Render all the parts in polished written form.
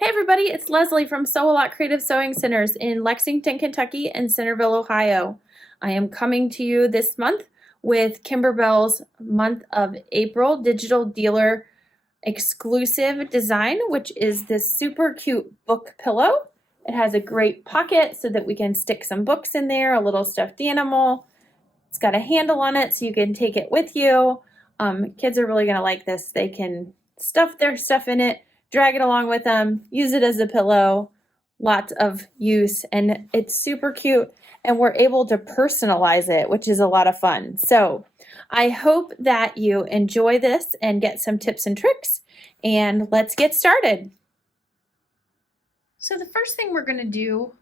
Hey everybody, it's Leslie from Sew A Lot Creative Sewing Centers in Lexington, Kentucky and Centerville, Ohio. I am coming to you this month with Kimberbell's month of April digital dealer exclusive design, which is this super cute book pillow. It has a great pocket so that we can stick some books in there, a little stuffed animal. It's got a handle on it so you can take it with you. Kids are really gonna like this. They can stuff their stuff in it, drag it along with them, use it as a pillow, lots of use, and it's super cute, and we're able to personalize it, which is a lot of fun. So I hope that you enjoy this and get some tips and tricks, and let's get started. So the first thing we're going to do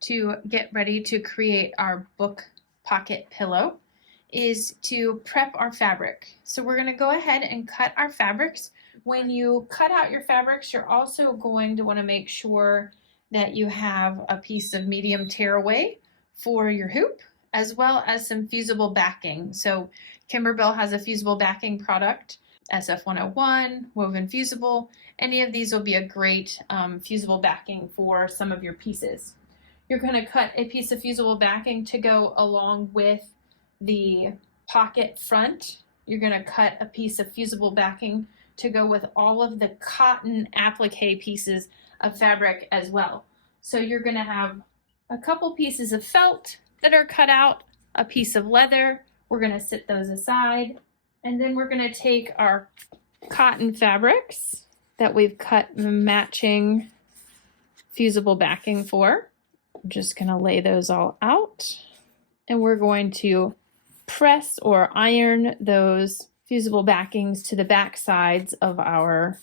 to get ready to create our book pocket pillow is to prep our fabric. So we're going to go ahead and cut our fabrics. When you cut out your fabrics, you're also going to want to make sure that you have a piece of medium tearaway for your hoop, as well as some fusible backing. So Kimberbell has a fusible backing product, SF101, woven fusible. Any of these will be a great fusible backing for some of your pieces. You're going to cut a piece of fusible backing to go along with the pocket front. You're going to cut a piece of fusible backing to go with all of the cotton applique pieces of fabric as well. So you're going to have a couple pieces of felt that are cut out, a piece of leather. We're going to set those aside, and then we're going to take our cotton fabrics that we've cut matching fusible backing for. I'm just going to lay those all out, and we're going to press or iron those fusible backings to the back sides of our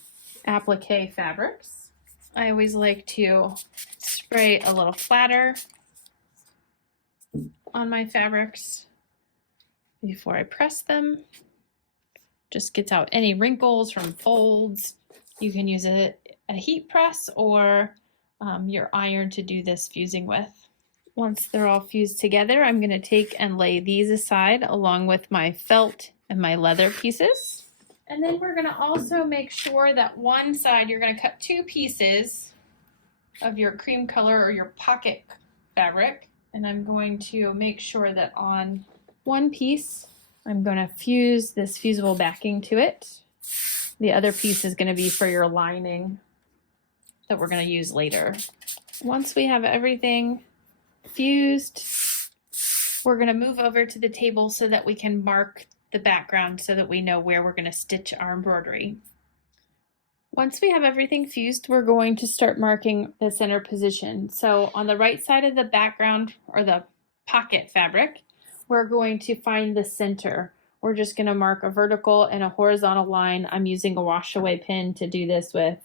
applique fabrics. I always like to spray a little flatter on my fabrics before I press them. Just gets out any wrinkles from folds. You can use a heat press or your iron to do this fusing with. Once they're all fused together, I'm going to take and lay these aside along with my felt and my leather pieces. And then we're going to also make sure that one side, you're going to cut two pieces of your cream color or your pocket fabric. And I'm going to make sure that on one piece, I'm going to fuse this fusible backing to it. The other piece is going to be for your lining that we're going to use later. Once we have everything fused, we're going to move over to the table so that we can mark the background so that we know where we're going to stitch our embroidery. Once we have everything fused, we're going to start marking the center position. So on the right side of the background or the pocket fabric, we're going to find the center. We're just going to mark a vertical and a horizontal line. I'm using a wash away pin to do this with.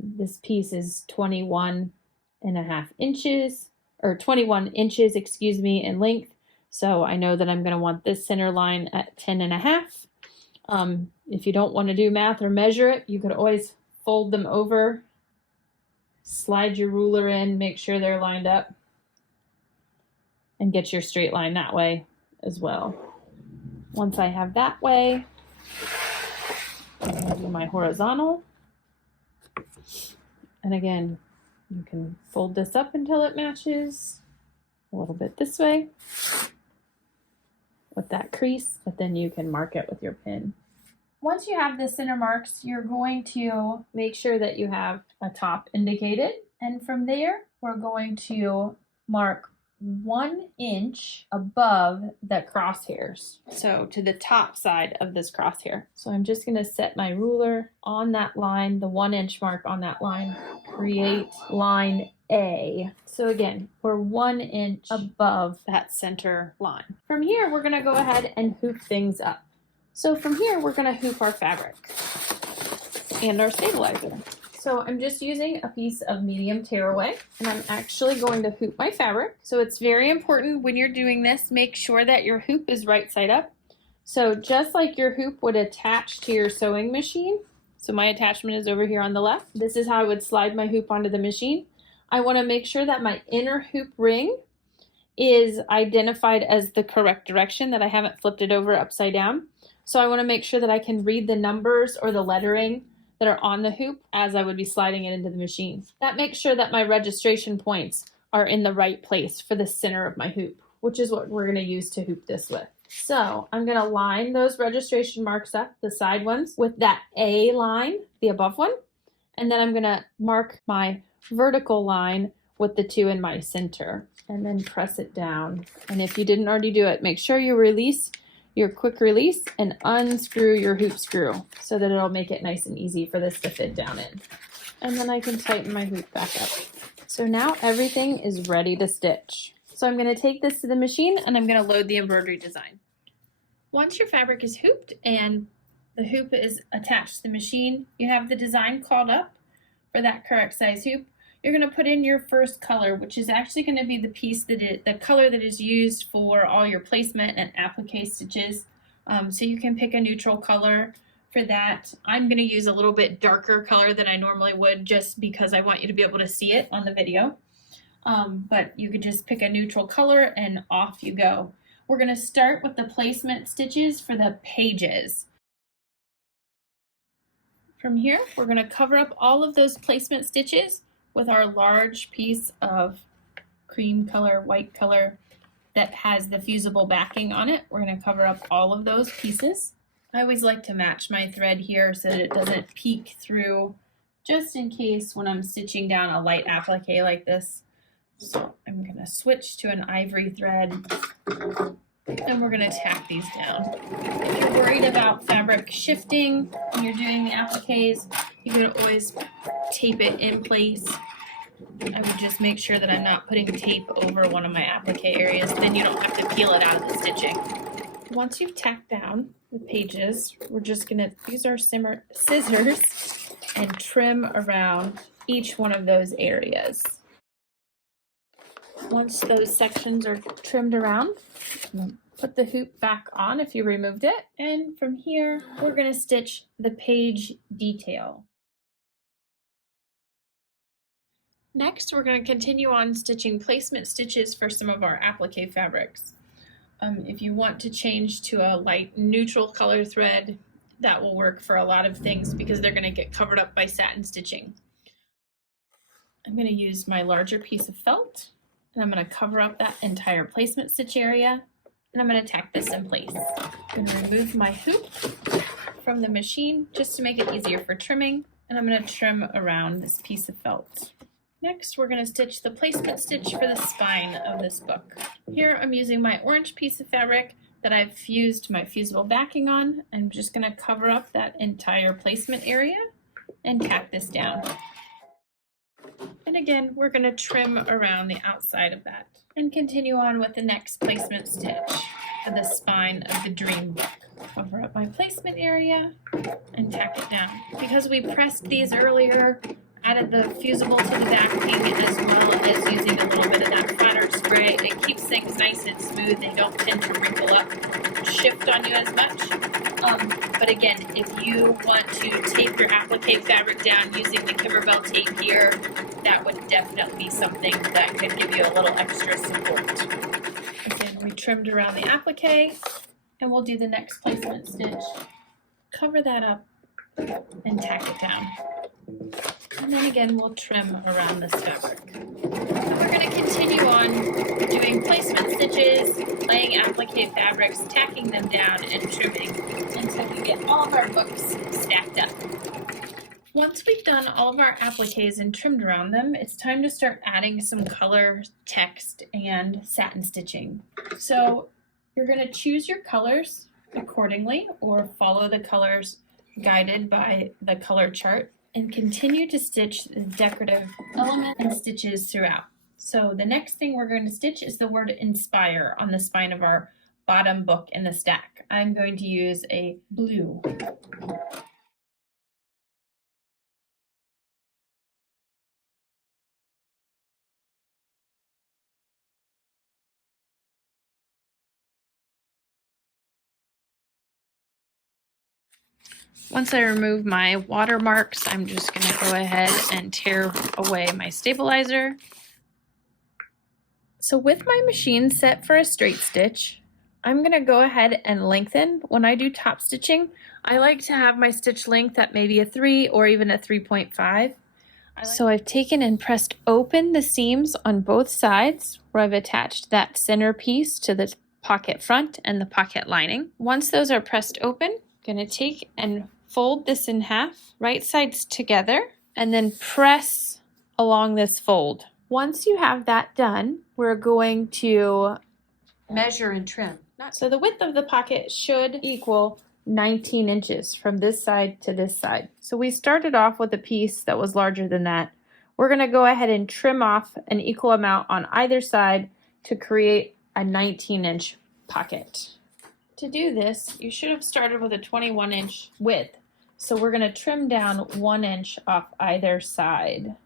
This piece is 21.5 inches, or 21 inches, excuse me, in length. So I know that I'm going to want this center line at 10.5. If you don't want to do math or measure it, you could always fold them over, slide your ruler in, make sure they're lined up, and get your straight line that way as well. Once I have that way, I'm going to do my horizontal. And again, you can fold this up until it matches a little bit this way with that crease, but then you can mark it with your pin. Once you have the center marks, you're going to make sure that you have a top indicated. And from there, we're going to mark 1 inch above the crosshairs. So to the top side of this crosshair. So I'm just going to set my ruler on that line, the 1 inch mark on that line, create line A. So again, we're 1 inch above that center line. From here, we're going to go ahead and hoop things up. So from here, we're going to hoop our fabric and our stabilizer. So I'm just using a piece of medium tearaway, and I'm actually going to hoop my fabric. So it's very important when you're doing this, make sure that your hoop is right side up. So just like your hoop would attach to your sewing machine, so my attachment is over here on the left. This is how I would slide my hoop onto the machine. I want to make sure that my inner hoop ring is identified as the correct direction, that I haven't flipped it over upside down. So I want to make sure that I can read the numbers or the lettering that are on the hoop as I would be sliding it into the machine. That makes sure that my registration points are in the right place for the center of my hoop, which is what we're going to use to hoop this with. So I'm going to line those registration marks up, the side ones, with that A line, the above one, and then I'm going to mark my vertical line with the two in my center, and then press it down. And if you didn't already do it, make sure you release your quick release and unscrew your hoop screw so that it'll make it nice and easy for this to fit down in. And then I can tighten my hoop back up. So now everything is ready to stitch. So I'm going to take this to the machine and I'm going to load the embroidery design. Once your fabric is hooped and the hoop is attached to the machine, you have the design called up for that correct size hoop. You're going to put in your first color, which is actually going to be the piece the color that is used for all your placement and applique stitches. So you can pick a neutral color for that. I'm going to use a little bit darker color than I normally would just because I want you to be able to see it on the video. But you could just pick a neutral color and off you go. We're going to start with the placement stitches for the pages. From here, we're going to cover up all of those placement stitches with our large piece of cream color, white color that has the fusible backing on it. We're going to cover up all of those pieces. I always like to match my thread here so that it doesn't peek through, just in case when I'm stitching down a light applique like this. So I'm going to switch to an ivory thread and we're going to tack these down. If you're worried about fabric shifting when you're doing the appliques, you can always tape it in place. I would just make sure that I'm not putting tape over one of my applique areas, then you don't have to peel it out of the stitching. Once you've tacked down the pages, we're just going to use our scissors and trim around each one of those areas. Once those sections are trimmed around, put the hoop back on if you removed it, and from here we're going to stitch the page detail. Next, we're going to continue on stitching placement stitches for some of our applique fabrics. If you want to change to a light neutral color thread, that will work for a lot of things because they're going to get covered up by satin stitching. I'm going to use my larger piece of felt and I'm going to cover up that entire placement stitch area and I'm going to tack this in place. I'm going to remove my hoop from the machine just to make it easier for trimming, and I'm going to trim around this piece of felt. Next, we're going to stitch the placement stitch for the spine of this book. Here I'm using my orange piece of fabric that I've fused my fusible backing on. I'm just going to cover up that entire placement area and tack this down. And again, we're going to trim around the outside of that and continue on with the next placement stitch for the spine of the dream book. Cover up my placement area and tack it down. Because we pressed these earlier, added the fusible to the backing as well as using a little bit of that flatter spray, it keeps things nice and smooth. They don't tend to wrinkle up and shift on you as much. But again, if you want to tape your applique fabric down using the Kimberbell tape here, that would definitely be something that could give you a little extra support. Again, we trimmed around the applique and we'll do the next placement stitch. Cover that up and tack it down. And then again, we'll trim around this fabric. And we're going to continue on doing placement stitches, laying applique fabrics, tacking them down, and trimming until we get all of our books stacked up. Once we've done all of our appliques and trimmed around them, it's time to start adding some color, text, and satin stitching. So you're going to choose your colors accordingly or follow the colors guided by the color chart and continue to stitch the decorative element and stitches throughout. So the next thing we're going to stitch is the word inspire on the spine of our bottom book in the stack. I'm going to use a blue. Once I remove my watermarks, I'm just going to go ahead and tear away my stabilizer. So with my machine set for a straight stitch, I'm going to go ahead and lengthen. When I do top stitching, I like to have my stitch length at maybe a 3 or even a 3.5. So I've taken and pressed open the seams on both sides where I've attached that center piece to the pocket front and the pocket lining. Once those are pressed open, I'm going to take and fold this in half, right sides together, and then press along this fold. Once you have that done, we're going to measure and trim. So the width of the pocket should equal 19 inches from this side to this side. So we started off with a piece that was larger than that. We're going to go ahead and trim off an equal amount on either side to create a 19-inch pocket. To do this, you should have started with a 21-inch width. So we're going to trim down 1 inch off either side.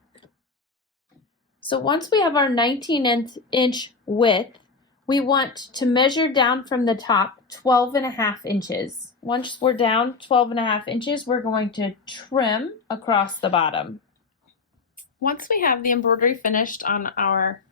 So once we have our 19-inch width, we want to measure down from the top 12.5 inches. Once we're down 12.5 inches, we're going to trim across the bottom. Once we have the embroidery finished on our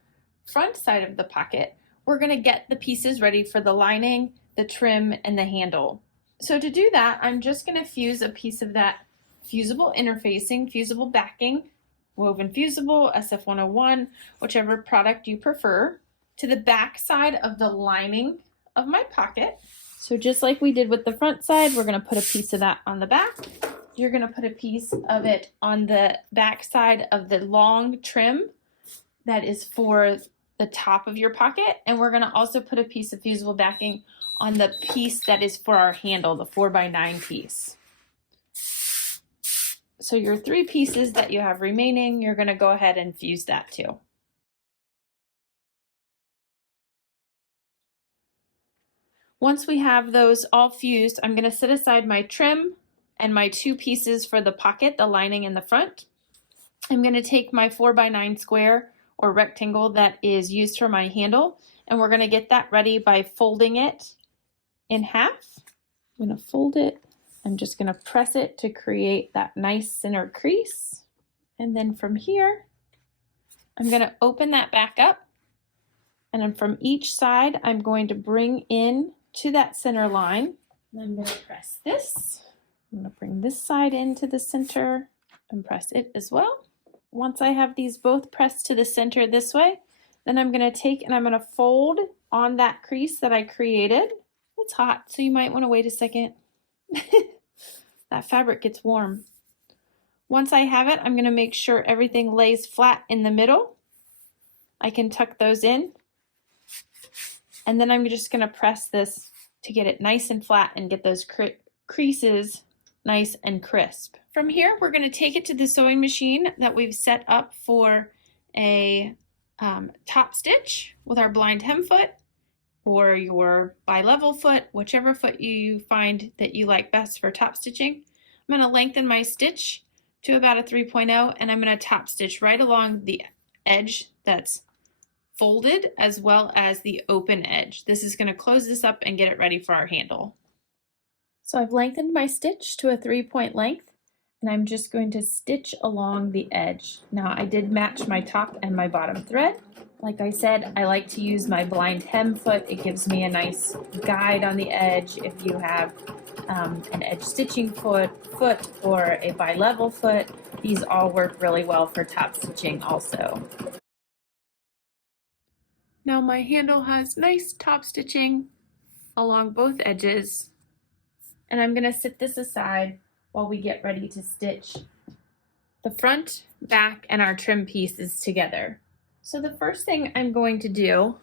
front side of the pocket, we're going to get the pieces ready for the lining, the trim, and the handle. So to do that, I'm just going to fuse a piece of that fusible interfacing, fusible backing, woven fusible, SF101, whichever product you prefer, to the back side of the lining of my pocket. So just like we did with the front side, we're going to put a piece of that on the back. You're going to put a piece of it on the back side of the long trim that is for the top of your pocket. And we're going to also put a piece of fusible backing on the piece that is for our handle, the 4x9 piece. So your 3 pieces that you have remaining, you're going to go ahead and fuse that too. Once we have those all fused, I'm going to set aside my trim and my 2 pieces for the pocket, the lining in the front. I'm going to take my 4x9 square or rectangle that is used for my handle, and we're going to get that ready by folding it in half. I'm going to fold it. I'm just going to press it to create that nice center crease. And then from here, I'm going to open that back up. And then from each side, I'm going to bring in to that center line. And I'm going to press this. I'm going to bring this side into the center and press it as well. Once I have these both pressed to the center this way, then I'm going to take and I'm going to fold on that crease that I created. It's hot, so you might want to wait a second. That fabric gets warm. Once I have it, I'm going to make sure everything lays flat in the middle. I can tuck those in. And then I'm just going to press this to get it nice and flat and get those creases nice and crisp. From here, we're going to take it to the sewing machine that we've set up for a top stitch with our blind hem foot or your bi-level foot, whichever foot you find that you like best for top stitching. I'm going to lengthen my stitch to about a 3.0 and I'm going to top stitch right along the edge that's folded as well as the open edge. This is going to close this up and get it ready for our handle. So I've lengthened my stitch to a 3-point length and I'm just going to stitch along the edge. Now I did match my top and my bottom thread. Like I said, I like to use my blind hem foot. It gives me a nice guide on the edge. If you have an edge stitching foot or a bi-level foot, these all work really well for top stitching also. Now my handle has nice top stitching along both edges, and I'm going to set this aside while we get ready to stitch the front, back, and our trim pieces together. So the first thing I'm going to do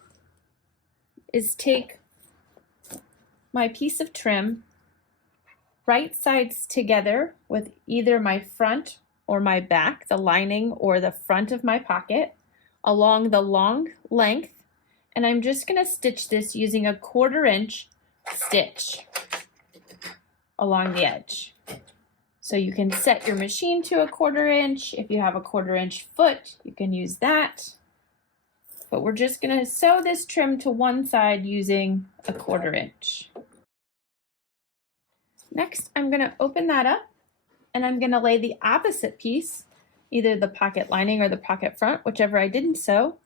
is take my piece of trim, right sides together with either my front or my back, the lining or the front of my pocket, along the long length, and I'm just going to stitch this using a 1/4 inch stitch along the edge. So you can set your machine to a 1/4 inch. If you have a 1/4 inch foot, you can use that. But we're just going to sew this trim to one side using a 1/4 inch. Next, I'm going to open that up and I'm going to lay the opposite piece, either the pocket lining or the pocket front, whichever I didn't sew,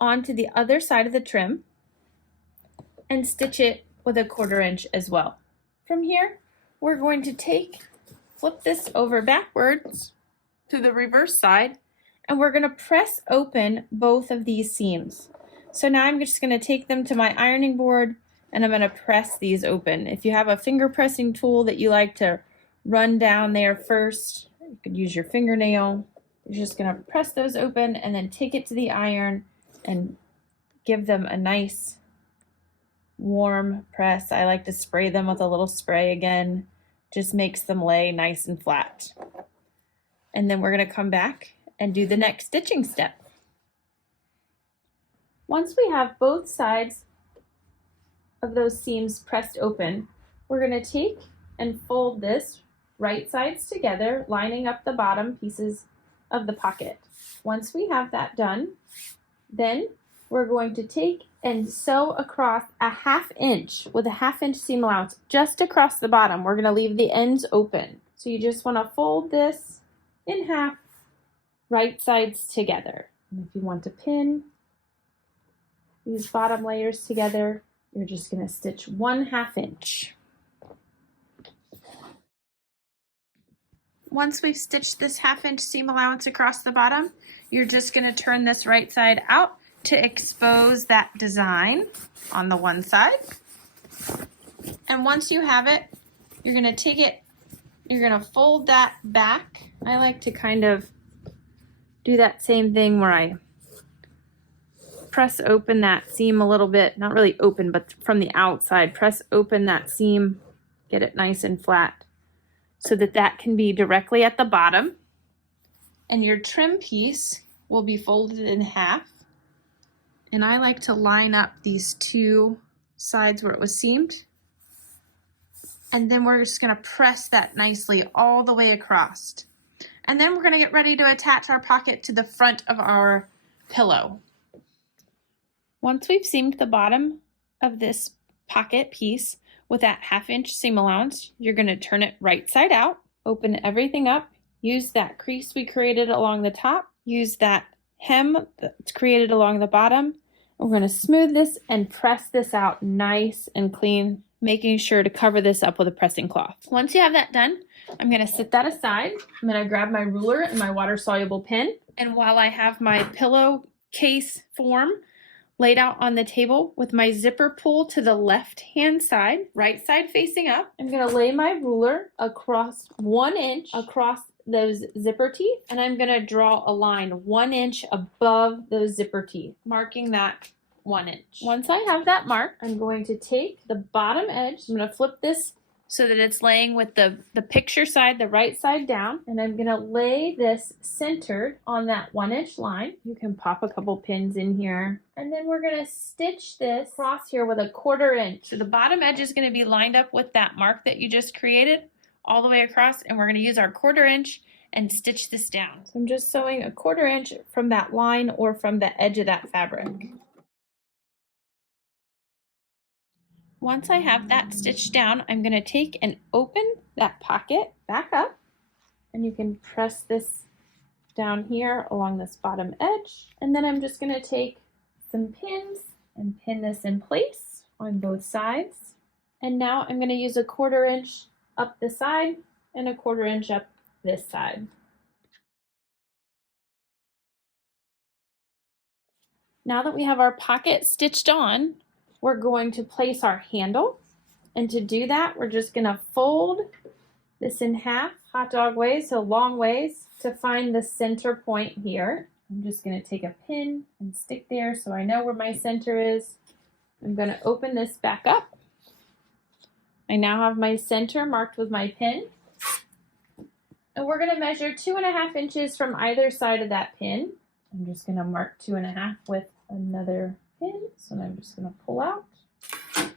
onto the other side of the trim. and stitch it with a 1/4 inch as well. From here, we're going to flip this over backwards to the reverse side, and we're going to press open both of these seams. So now I'm just going to take them to my ironing board and I'm going to press these open. If you have a finger pressing tool that you like to run down there first, you could use your fingernail. You're just going to press those open and then take it to the iron and give them a nice warm press. I like to spray them with a little spray again. Just makes them lay nice and flat. And then we're going to come back and do the next stitching step. Once we have both sides of those seams pressed open, we're going to take and fold this right sides together, lining up the bottom pieces of the pocket. Once we have that done, then we're going to take and sew across a 1/2 inch with a 1/2 inch seam allowance just across the bottom. We're going to leave the ends open. So you just want to fold this in half, right sides together. And if you want to pin these bottom layers together, you're just going to stitch 1/2 inch. Once we've stitched this 1/2 inch seam allowance across the bottom, you're just going to turn this right side out to expose that design on the one side. And once you have it, you're going to take it, you're going to fold that back. I like to kind of do that same thing where I press open that seam a little bit, not really open, but from the outside, press open that seam, get it nice and flat so that that can be directly at the bottom. And your trim piece will be folded in half. And I like to line up these two sides where it was seamed. And then we're just going to press that nicely all the way across. And then we're going to get ready to attach our pocket to the front of our pillow. Once we've seamed the bottom of this pocket piece with that 1/2 inch seam allowance, you're going to turn it right side out, open everything up, use that crease we created along the top, use that hem that's created along the bottom. We're going to smooth this and press this out nice and clean, making sure to cover this up with a pressing cloth. Once you have that done, I'm going to set that aside. I'm going to grab my ruler and my water-soluble pen. And while I have my pillowcase form laid out on the table with my zipper pull to the left-hand side, right side facing up, I'm going to lay my ruler across 1 inch across those zipper teeth, and I'm going to draw a line 1 inch above those zipper teeth, marking that 1 inch. Once I have that mark, I'm going to take the bottom edge, I'm going to flip this so that it's laying with the picture side, the right side down, and I'm going to lay this centered on that 1 inch line. You can pop a couple pins in here, and then we're going to stitch this across here with a 1/4 inch. So the bottom edge is going to be lined up with that mark that you just created all the way across, and we're going to use our 1/4 inch and stitch this down. So I'm just sewing a 1/4 inch from that line or from the edge of that fabric. Once I have that stitched down, I'm going to take and open that pocket back up, and you can press this down here along this bottom edge, and then I'm just going to take some pins and pin this in place on both sides. And now I'm going to use a 1/4 inch up the side and a 1/4 inch up this side. Now that we have our pocket stitched on, we're going to place our handle, and to do that we're just going to fold this in half, hot dog ways, so long ways, to find the center point here. I'm just going to take a pin and stick there so I know where my center is. I'm going to open this back up. I now have my center marked with my pin, and we're going to measure 2.5 inches from either side of that pin. I'm just going to mark 2.5 with another pin, so I'm just going to pull out.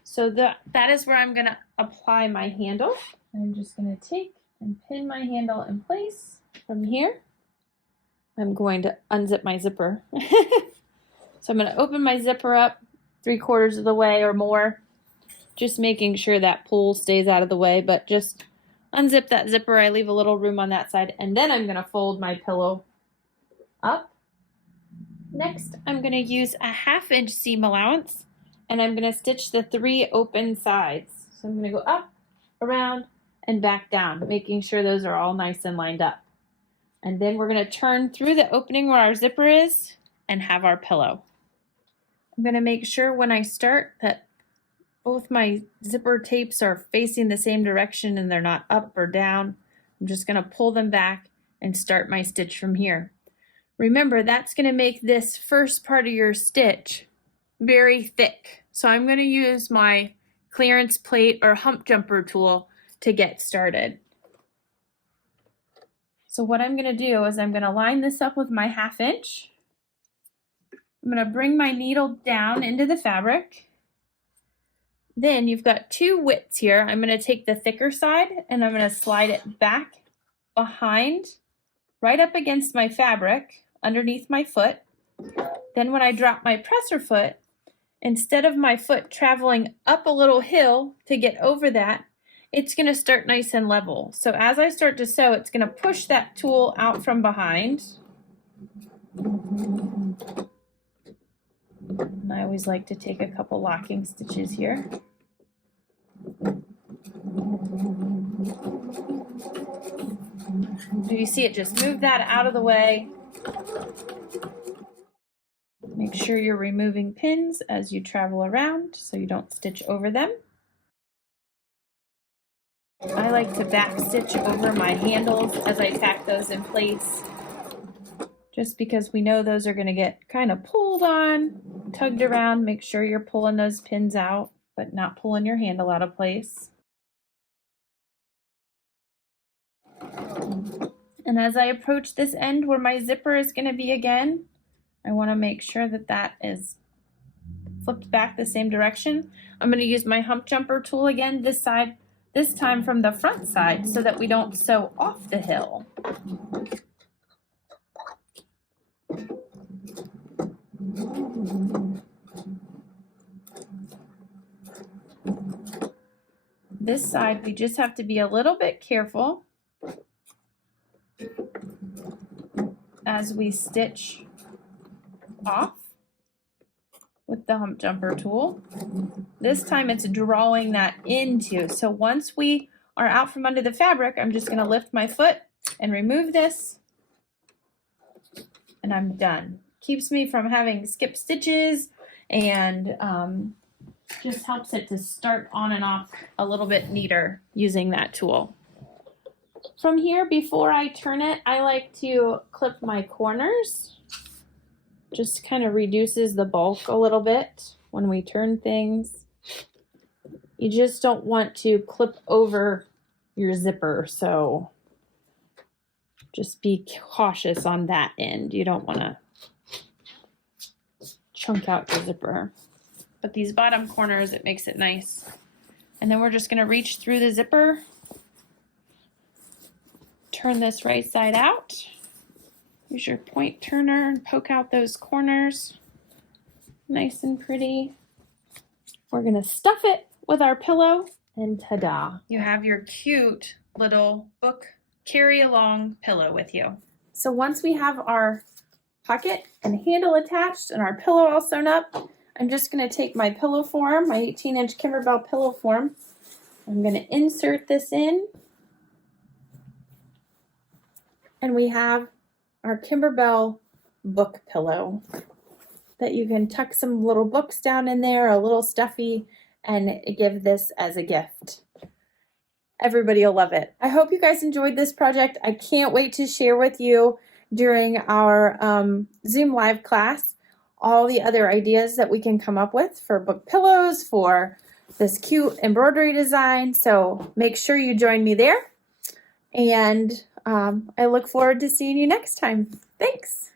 So that is where I'm going to apply my handle. I'm just going to take and pin my handle in place. From here, I'm going to unzip my zipper. So I'm going to open my zipper up 3/4 of the way or more, just making sure that pull stays out of the way, but just unzip that zipper. I leave a little room on that side, and then I'm going to fold my pillow up. Next, I'm going to use a 1/2 inch seam allowance and I'm going to stitch the 3 open sides. So I'm going to go up, around, and back down, making sure those are all nice and lined up. And then we're going to turn through the opening where our zipper is and have our pillow. I'm going to make sure when I start that both my zipper tapes are facing the same direction and they're not up or down. I'm just going to pull them back and start my stitch from here. Remember, that's going to make this first part of your stitch very thick. So I'm going to use my clearance plate or hump jumper tool to get started. So what I'm going to do is I'm going to line this up with my 1/2 inch. I'm going to bring my needle down into the fabric. Then you've got 2 widths here. I'm going to take the thicker side and I'm going to slide it back behind, right up against my fabric, underneath my foot. Then when I drop my presser foot, instead of my foot traveling up a little hill to get over that, it's going to start nice and level. So as I start to sew, it's going to push that tool out from behind. And I always like to take a couple locking stitches here. So you see it just move that out of the way. Make sure you're removing pins as you travel around so you don't stitch over them. I like to back stitch over my handles as I tack those in place, just because we know those are going to get kind of pulled on, tugged around. Make sure you're pulling those pins out, but not pulling your handle out of place. And as I approach this end where my zipper is going to be again, I want to make sure that that is flipped back the same direction. I'm going to use my hump jumper tool again this side, this time from the front side, so that we don't sew off the hill. This side, we just have to be a little bit careful as we stitch off with the hump jumper tool. This time it's drawing that into. So once we are out from under the fabric, I'm just going to lift my foot and remove this, and I'm done. Keeps me from having skip stitches, and just helps it to start on and off a little bit neater using that tool. From here, before I turn it, I like to clip my corners. Just kind of reduces the bulk a little bit when we turn things. You just don't want to clip over your zipper, so just be cautious on that end. You don't want to chunk out your zipper. But these bottom corners, it makes it nice. And then we're just going to reach through the zipper, turn this right side out. Use your point turner and poke out those corners. Nice and pretty. We're going to stuff it with our pillow, and ta-da! You have your cute little book carry-along pillow with you. So once we have our pocket and handle attached and our pillow all sewn up, I'm just going to take my pillow form, my 18-inch Kimberbell pillow form. I'm going to insert this in, and we have our Kimberbell book pillow that you can tuck some little books down in there, a little stuffy, and give this as a gift. Everybody will love it. I hope you guys enjoyed this project. I can't wait to share with you during our Zoom live class all the other ideas that we can come up with for book pillows, for this cute embroidery design. So make sure you join me there. And I look forward to seeing you next time. Thanks.